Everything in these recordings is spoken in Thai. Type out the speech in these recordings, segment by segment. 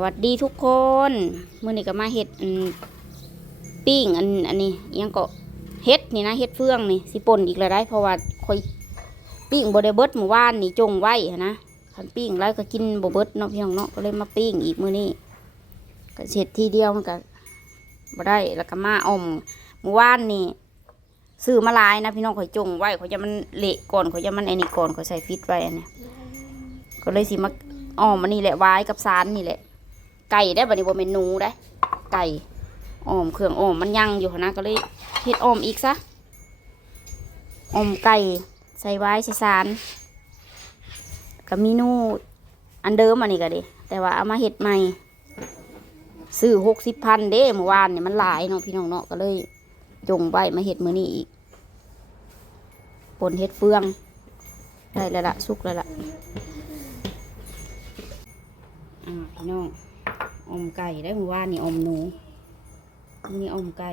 หวัดดีทุกคนมื้อนี้ก็มาเฮ็ดปิ้งอันอันนี้ยังก็เฮ็ดนี่นะเฮ็ดเฟืองนี่สิป่นอีกแล้วได้เพราะว่าค่อยปิ้งบดเบิดเมื่อวานนี่จงไว้นะคันปิ้งแล้วก็กินบ่เบิดเนาะพี่น้องเนาะก็เลยมาปิ้งอีกมื้อนี้ก็เสร็จทีเดียวมันก็บ่ได้แล้วก็มาอมเมื่อวานนี่ซื้อมาลายนะพี่น้องข่อยจงไว้ข่อยจะมันเละก่อนข่อยจะมันไอ้นี่ก่อนข่อยใส่ฟิตไว้อันนี้ก็เลยสิมาอ้อมันนี้แหละไว้กับซานนี่แหละ ไก่ได้บัดนี้บ่เป็นหนูได้ ไก่อ้อมเครื่องอ้อมมันยังอยู่นะก็เลยเฮ็ดอ้อมอีกซะอ้อมไก่ใส่ไว้ใส่ซานกับเมนูอันเดิมอันนี้ก็ดิแต่ว่าเอามาเฮ็ดใหม่ซื้อหกสิบพันเด้เมื่อวานเนี่ยมันหลายเนาะพี่น้องเนาะก็เลยจงไว้มาเฮ็ดมื้อนี้อีกปนเฮ็ดเฟืองได้แล้วละสุกแล้วละอ่าพี่น้อง อมไก่ได้เมื่อวานี่อมหนูนี่อมไก่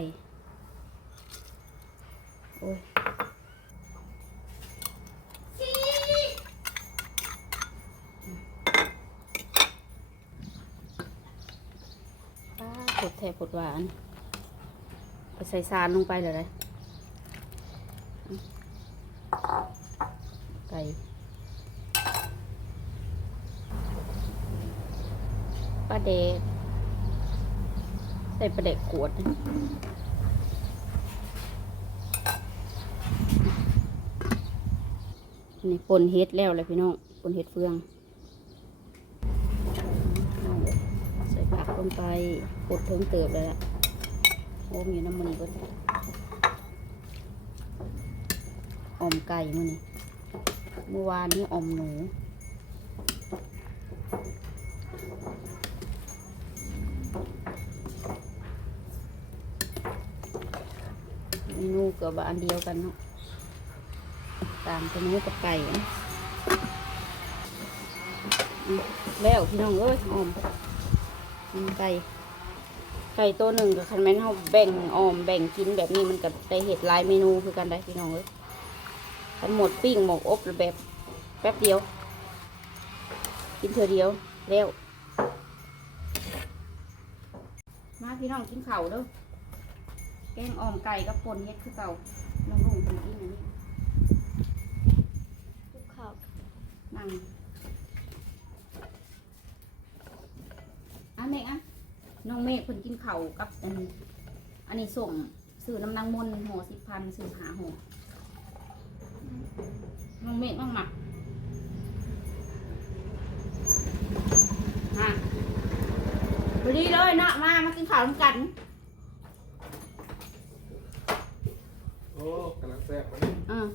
โอ้ยป้าผดแทบผดหวานไปใส่ซานลงไปเลยเลยไก่ ลาเด็กใส่ปลาเด็กขวดนะนี่ปนเฮ็ดแล้วเลยพี่น้องปนเฮ็ดเฟืองเอาใส่ผักลงไปกดเทิงเติบเลยล่ะโอ้มอยู่น้ำมันนี่ก็อมไก่มื้อนี่เมื่อวานนี้อมหนู เมนูกือบอันเดียวกันเนาะตางแต่หนูกับไก่แล้วพี่น้องเอ้ยออมไก่ไก่ตัวหนึ่งกับคันแม่นเขาแบ่งออมแบ่งกินแบบนี้มันก็ได้เห็ดลายเมนูคือกันได้พี่น้องเอ้ยทั้งหมดปิ้งหมกอบแบบแป๊บเดียว กินเธอเดียวแล้วมาพี่น้องกินเข้าเด้อ แกงอ่อมไก่กับปนเฮ็ดคือเก่าน้องลุงเป็นกินอันนี้ภูเขานั่งอันนี้อะน้องเมฆเพิ่นกินข้าวกับอันอันนี้ส่งซื้อน้ำนางมนต์ห่อสิบพันซื้อหาห่อน้องเมฆต้องหมักฮะพอดีเลยเนาะมามากินข้าวร่วมกัน โอ้ กำลังแซ่บวะอ่า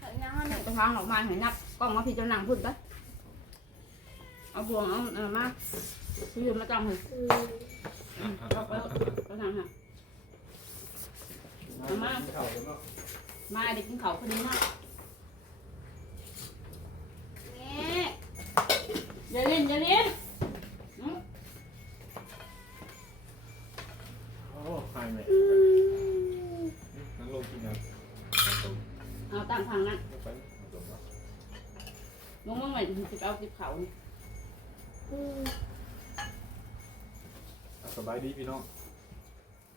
เห็นยังไงไปทางออกมาเห็นนับกล้องมาพี่เจ้าหนังพูดปะเอาบวงเอาเออมาพี่มาจังเลยเอาไปเอาทางค่ะมาเข่าแล้วเนาะมาเด็กกินเขาคนนี้มากอย่าเล่นอย่าเล่นอืม โอ้หายไหมนั่งลงกินยัง เอาตั้งทางนั้น ไปลงมา ลงมาใหม่ถึงจะเอาติดเขานี่ อะ สบายดีพี่น้อง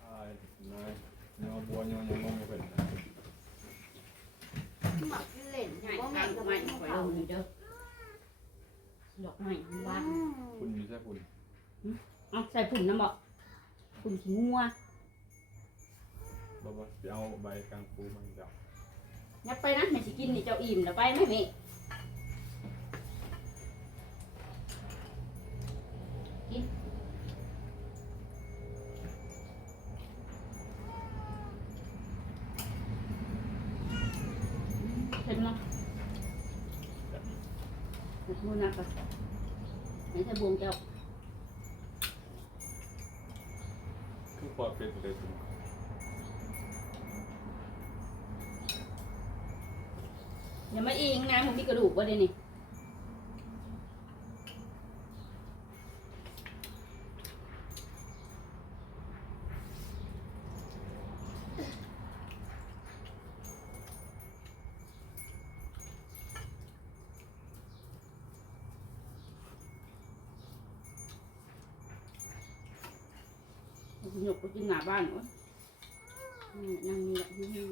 อ่านายนายเอาบัวยังยังลงมาเป็นนะหมักเล่นหญ่ว่าแม่ญ่กับใหม่แม่คอยเลงนี่เด้อดอกใหม่วางคุณมีใช่คุณเอาใส่ผุ่นน้ำบ่ผุ่นขี้งัวบอกว่าจะเอาใบกางปูมันจับยับไปนะแม่สิกินนี่เจ้าอิ่มแล้วไปไหมแม่ เห็นไหมเห็นมือนักปะไหนจะบวงเจ้าคือปลอดเป็นเลยคุณอย่ามาอิงนะผมมีกระดูกว่าเดี๋ยวนี้ หยกไปกินหน้าบ้านวะนั่งนี่แหละนี่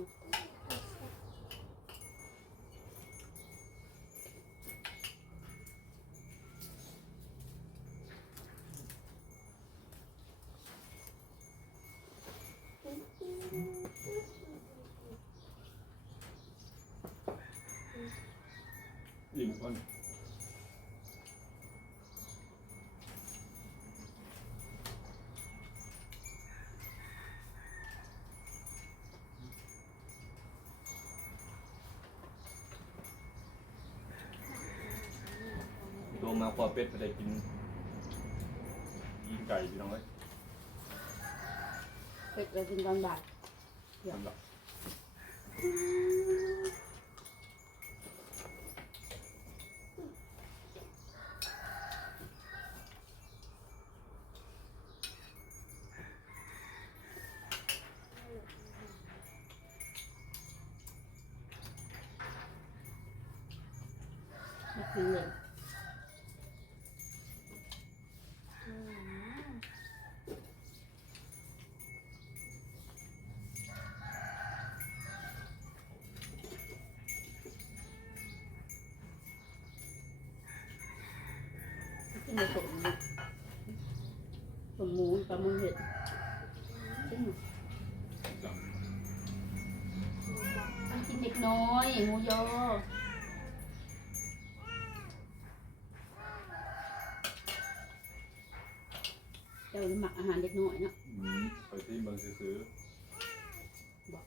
อิ่มก่อนโดมมา พอเป็ดไปได้กินยิงไก่พี่น้องเอ้ยเป็ดไปกินตอนบ่ายมันละไม่คือ เลยขึ้นมาสมสมหมูกับมันเห็ดซึ่งจับมันกินเด็กน้อยหมูยอเจ้าหมักอาหารเด็กน้อยเนาะอืมไปที่เมืองซื้อๆบอก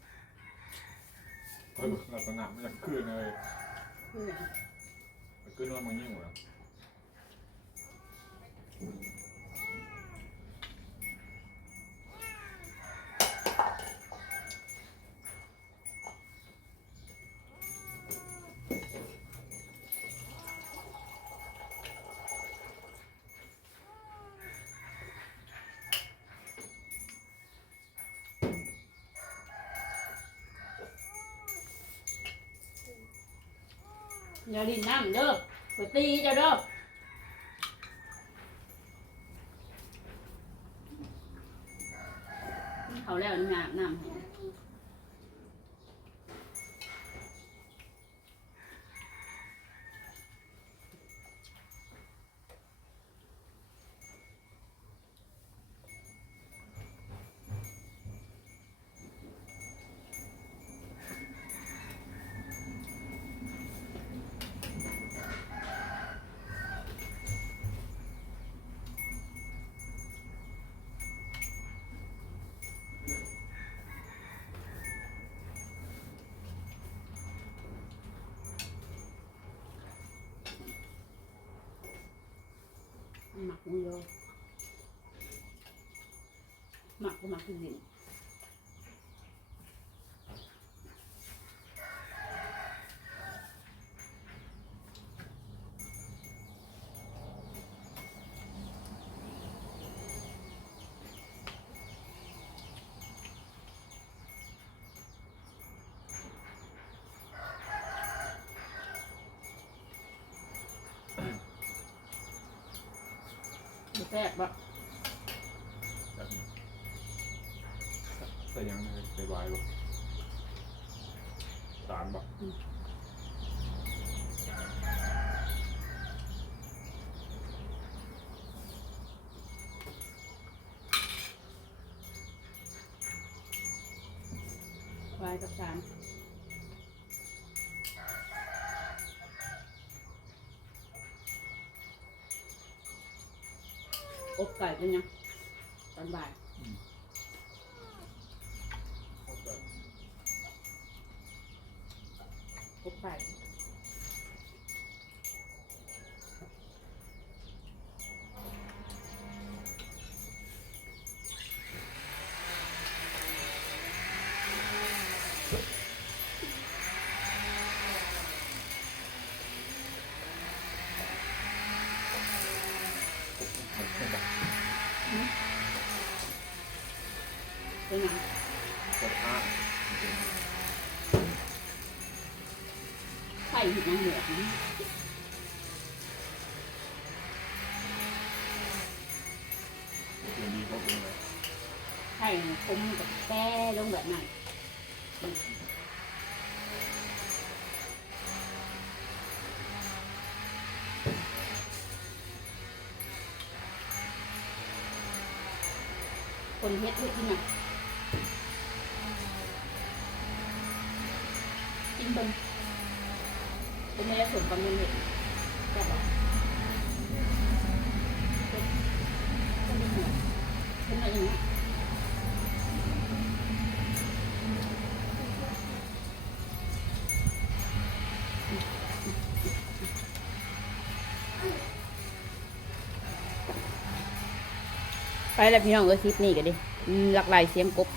เฮ้ยลักษณะไม่อยากขึ้นเลยเพื่อขึ้นว่ามันยิ่งกว่า อย่าดินน้ำเด้อไปตีเจ้าเด้อ เขาแล้วน้ำน้ำให้ หมักหมูยอหมักก็หมักจริง แซ่บบ่แบบนี้แต่ยังไม่ไปวายบ่สารบ่วายกับสาม อบไก่เป็นยังตอนบ่ายอบไก่ กดห้าไข่หิดนางเหลืองเดี๋ยวดีเขาเป็นไงข่คมกับแก้ลงแบบนั้นคนเฮ็ดเฮ็ดที่ไหน กินเป็นไม่ได้ผลกำลังเห็ดแซ่บบ่เป็นเป็นเป็นอะไรอย่างเงี้ยไปแล้วพี่น้องเอ้ยคลิปนี้ก็ดิหลากหลายเสียงกบ